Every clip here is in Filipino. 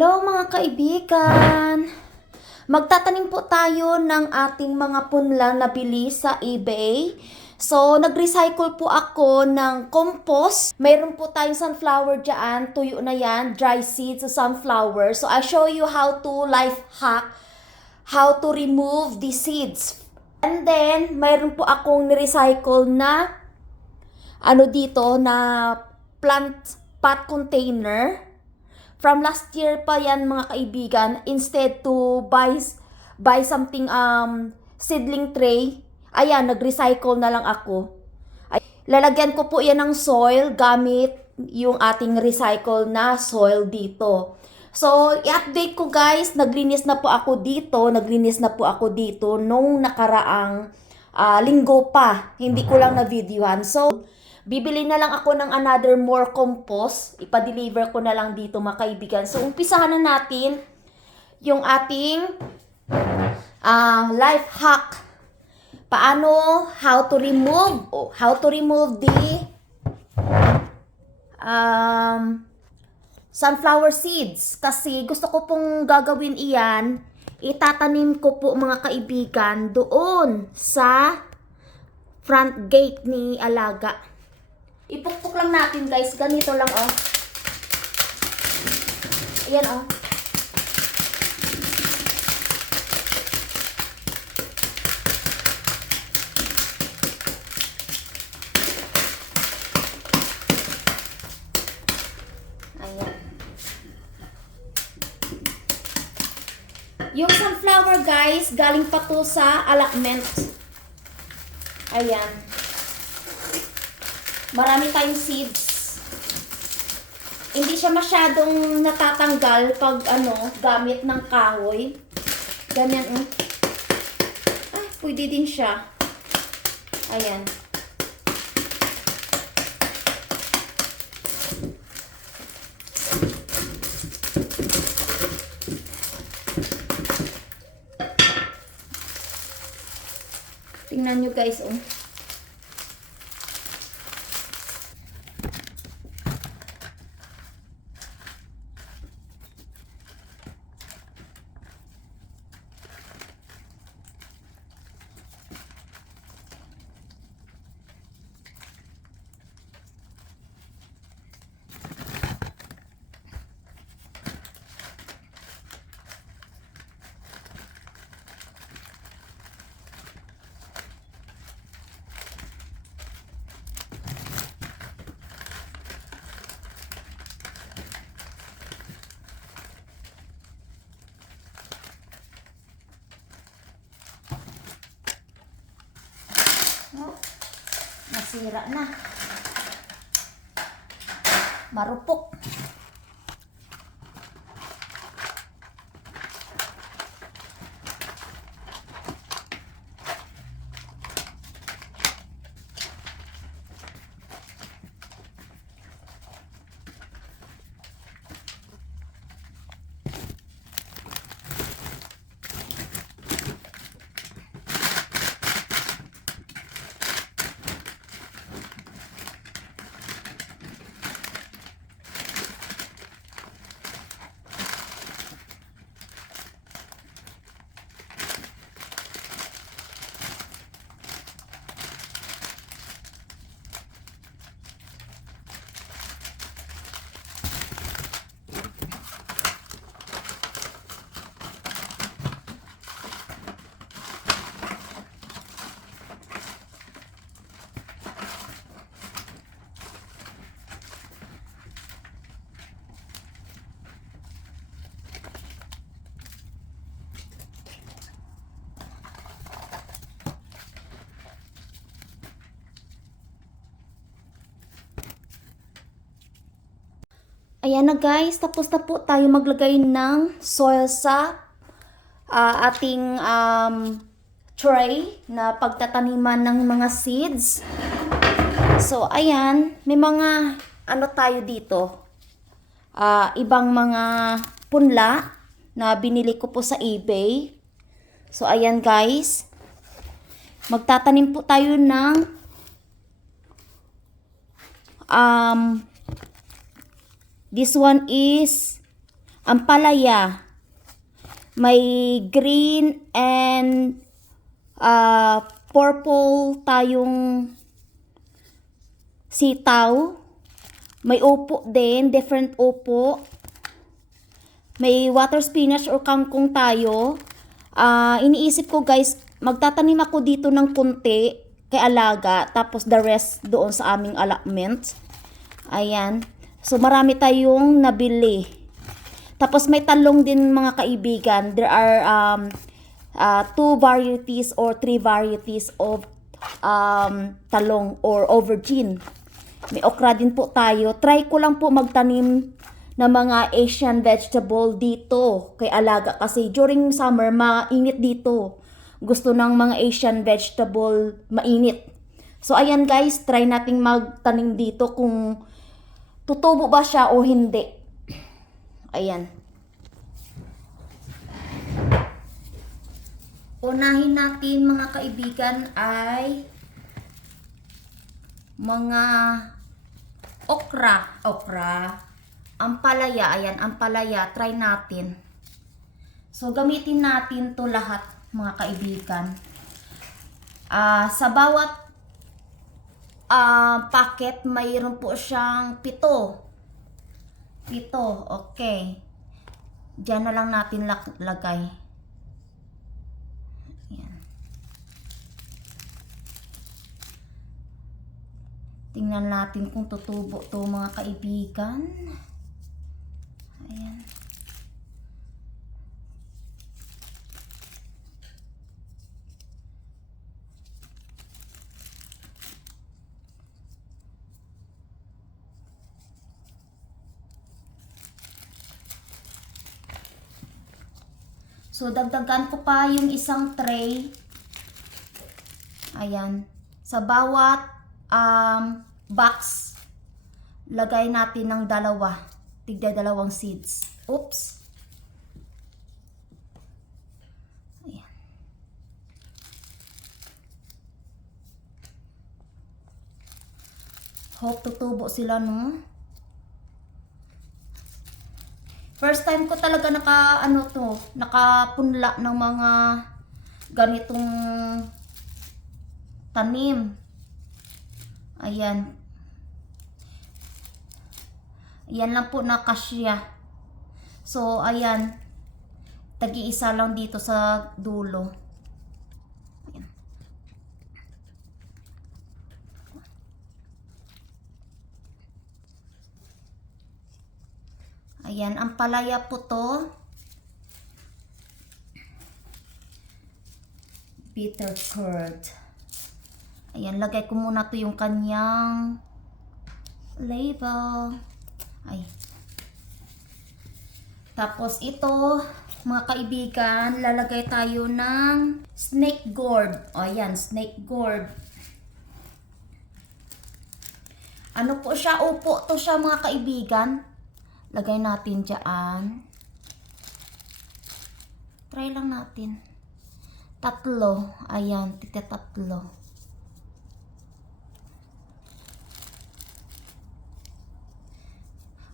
Hello mga kaibigan! Magtatanim po tayo ng ating mga punla na bili sa eBay. So, nag-recycle po ako ng compost. Mayroon po tayong sunflower dyan. Tuyo na yan. Dry seeds sa sunflower. So, I show you how to life hack, how to remove the seeds. And then, mayroon po akong ni-recycle na dito na plant pot container. From last year pa yan mga kaibigan, instead to buy something seedling tray, ayan, nag-recycle na lang ako. Lalagyan ko po yan ng soil gamit yung ating recycle na soil dito. So, i-update ko guys, naglinis na po ako dito nung nakaraang linggo pa. Hindi ko lang na-videohan. So, bibili na lang ako ng another more compost. Ipa-deliver ko na lang dito mga kaibigan. So, umpisahan na natin yung ating life hack. How to remove the sunflower seeds. Kasi gusto ko pong gagawin iyan. Itatanim ko po mga kaibigan doon sa front gate ni Alaga. Ipukpok lang natin guys, ganito lang oh. Ayan oh. Ayan. Yung sunflower guys, galing pa to sa allotment. Ayan. Marami tayong seeds. Hindi siya masyadong natatanggal pag gamit ng kahoy. Ganyan pwede din siya. Ayan. Tingnan nyo guys nasira na. Marupok. Ayan na guys, tapos na po tayo maglagay ng soil sa ating tray na pagtataniman ng mga seeds. So ayan, may mga tayo dito. Ibang mga punla na binili ko po sa eBay. So ayan guys, magtatanim po tayo ng this one is ampalaya. May green and purple tayong sitaw. May upo din, different upo. May water spinach or kangkong tayo. Iniisip ko guys, magtatanim ako dito ng kunti kay alaga, tapos the rest doon sa aming allotment. Ayan. So marami tayong nabili. Tapos may talong din mga kaibigan. There are 2 varieties or 3 varieties of talong or aubergine. May okra din po tayo. Try ko lang po magtanim ng mga Asian vegetable dito kay alaga kasi during summer mainit dito. Gusto ng mga Asian vegetable mainit. So ayan guys, try nating magtanim dito kung tutubo ba siya o hindi. Ayan. Unahin natin mga kaibigan ay mga okra, ampalaya, ayan, ampalaya, try natin. So, gamitin natin to lahat, mga kaibigan. Sa bawat packet, mayroon po siyang 7. Okay. Diyan na lang natin lagay. Tingnan natin kung tutubo to mga kaibigan. Ayan. So dagdagan ko pa yung isang tray. Ayan. Sa bawat box, lagay natin ng 2, tigda 2 seeds. Oops. Ayan. Hope tutubo sila, no? First time ko talaga nakapunla ng mga ganitong tanim. Ayan. Ayan lang po nakasya. So, ayan. Tagi-isa lang dito sa dulo. Ayan. Ayan, ang palaya po to. Bitter curd. Ayan, lagay ko muna to yung kanyang label. Ay. Tapos ito, mga kaibigan, lalagay tayo ng snake gourd. O, ayan, snake gourd. Ano po siya? Upo to siya mga kaibigan. Lagay natin dyan. Try lang natin. 3. Ayan, 3.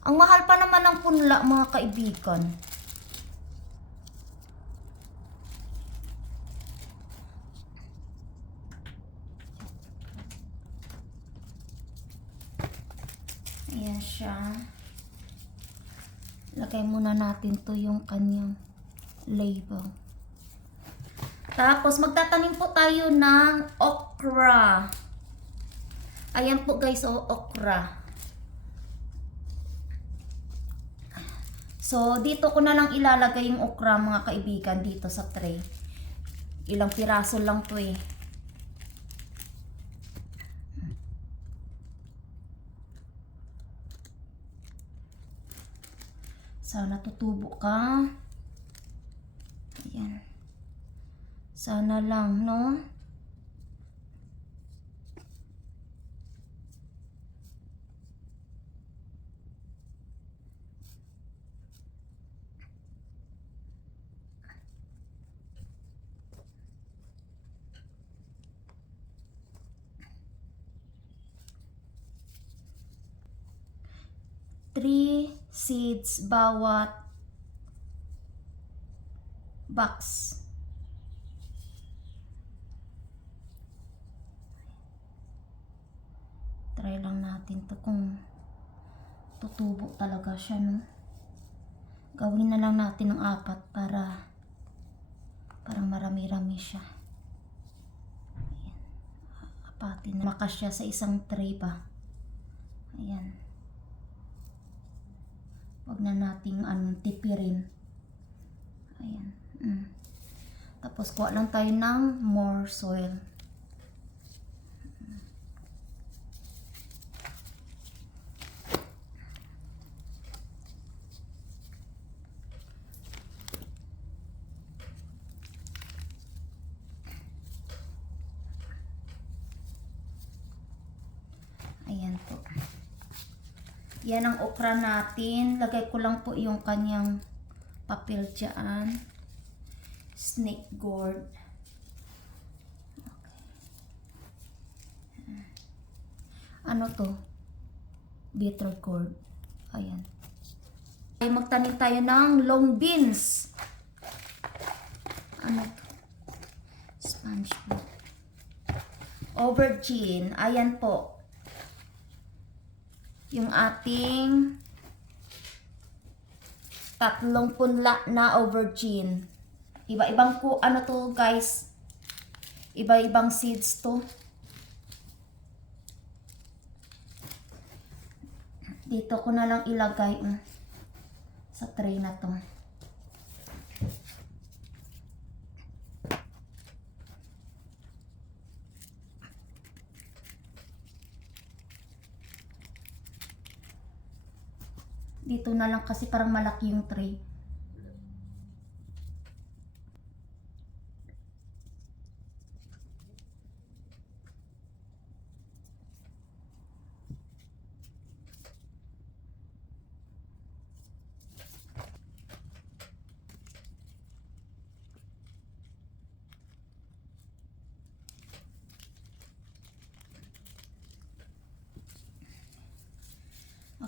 Ang mahal pa naman ng punla mga kaibigan. Ayan siya. Lagay muna natin to yung kanyang label. Tapos magtatanim po tayo ng okra. Ayan po guys, okra. So, dito ko na lang ilalagay yung okra mga kaibigan dito sa tray. Ilang piraso lang to eh. Sana tutubo ka. Ayan. Sana lang, no? Three seeds bawat box. Try lang natin to kung tutubo talaga siya, no? Gawin na lang natin ng 4 para parang marami-rami siya. Ayan. Apatin na makasya sa isang tray ba. Ayan. Wag na nating tipirin. Ayan. Tapos kuha lang tayo ng more soil. Ayan po. Yan ang okra natin. Lagay ko lang po yung kanyang papel dyan. Snake gourd. Okay. Ano to? Bitter gourd. Ayan. Ay, magtanim tayo ng long beans. Ano to? Sponge food. Aubergine. Ayan po. Yung ating 3 punla na aubergine. Iba-ibang po, ano to guys, iba-ibang seeds to. Dito ko na lang ilagay sa tray na to. Dito na lang kasi parang malaki yung tray.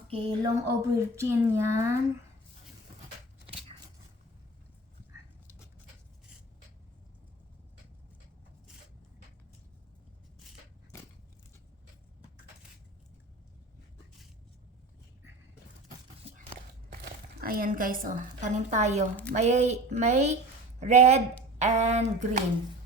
Okay, long aubergine yan. Ayan guys, tanim tayo. May red and green.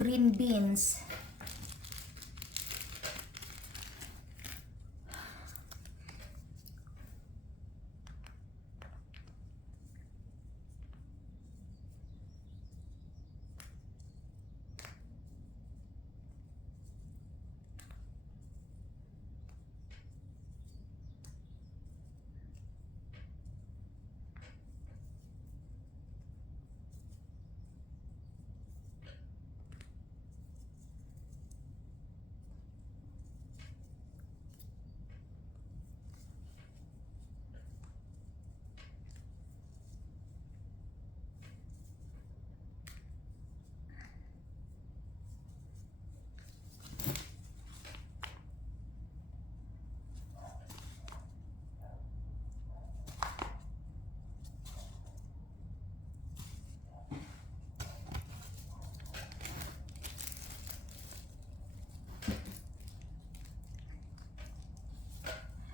Green beans.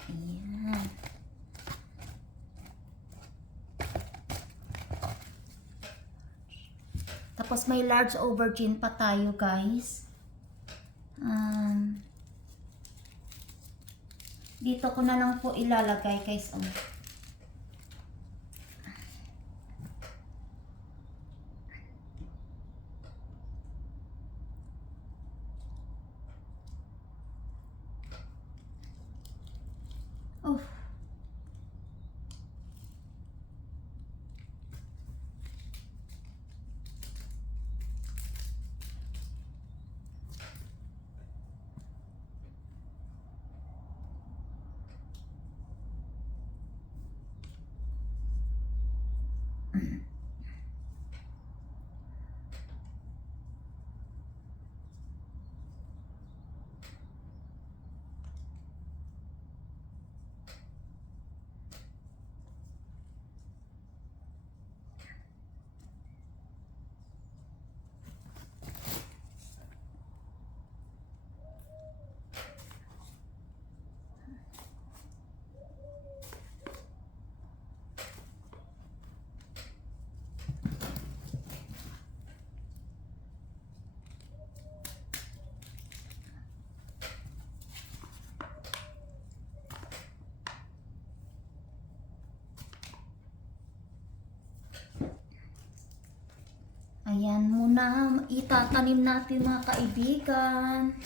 Ayan. Tapos may large aubergine pa tayo guys. Dito ko na lang po ilalagay guys. na itatanim natin mga kaibigan.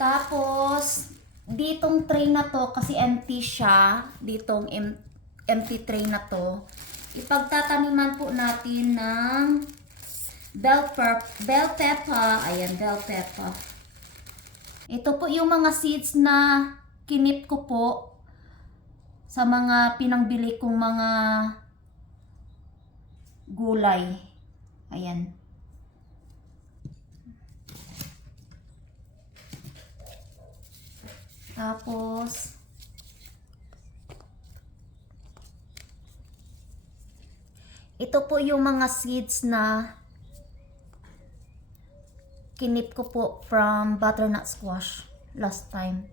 Tapos, ditong tray na to, kasi empty siya, ditong empty tray na to, ipagtataniman po natin ng bell pepper. Ayan, bell pepper. Ito po yung mga seeds na kinip ko po sa mga pinangbili kong mga gulay. Ayan. Tapos, ito po yung mga seeds na kinip ko po from butternut squash last time.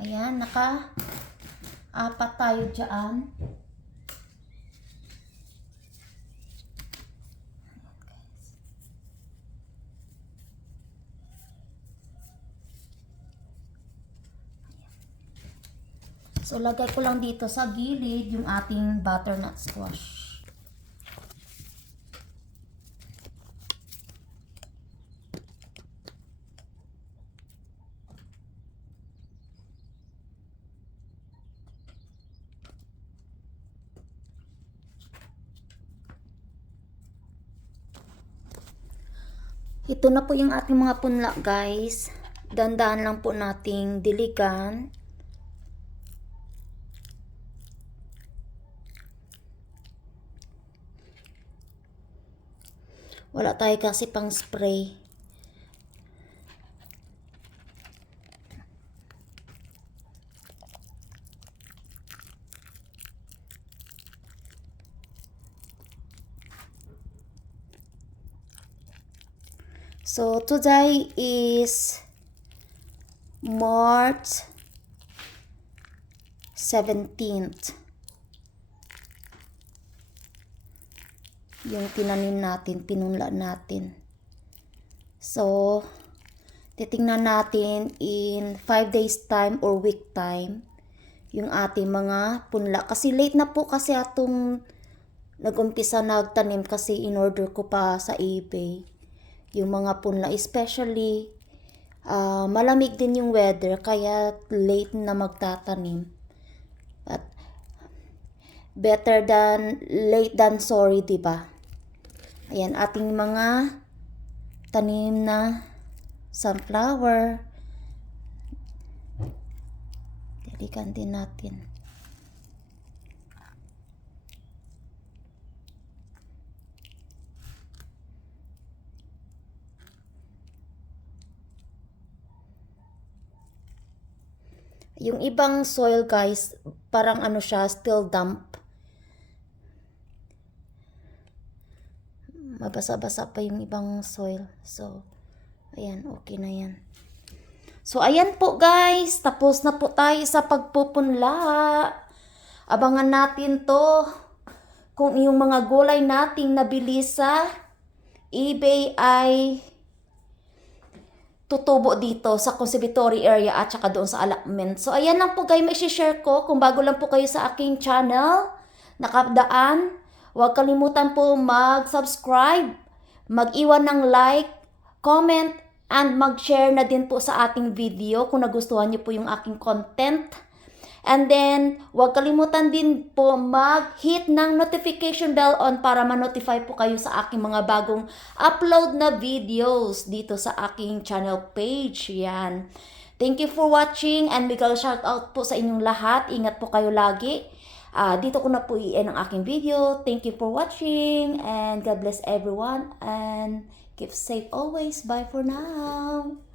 Ayan, naka-apat tayo dyan. So, lagay ko lang dito sa gilid yung ating butternut squash. Ito na po yung ating mga punla, guys. Dandahan lang po nating diligan. Wala tayo kasi pang spray. So, today is March 17th. Yung tinanim natin, pinunla natin. So, titingnan natin in 5 days time or week time yung ating mga punla. Kasi late na po kasi atong nag-umpisa nagtanim kasi in order ko pa sa eBay. Yung mga punla, especially malamig din yung weather kaya late na magtatanim. But better than late than sorry, diba? Ayan, ating mga tanim na sunflower. Diligan din natin. Yung ibang soil, guys, parang ano siya, still damp. Mabasa-basa pa yung ibang soil. So, ayan, okay na yan. So, ayan po, guys. Tapos na po tayo sa pagpupunla. Abangan natin to. Kung yung mga gulay nating nabili sa eBay ay tutubo dito sa conservatory area at saka doon sa allotment. So, ayan lang po guys, may share ko. Kung bago lang po kayo sa aking channel, nakadaan, huwag kalimutan po mag-subscribe, mag-iwan ng like, comment, and mag-share na din po sa ating video kung nagustuhan niyo po yung aking content. And then, huwag kalimutan din po mag-hit ng notification bell on para ma-notify po kayo sa aking mga bagong upload na videos dito sa aking channel page. Yan. Thank you for watching and big shout out po sa inyong lahat. Ingat po kayo lagi. Dito ko na po i-end ang aking video. Thank you for watching and God bless everyone and keep safe always. Bye for now.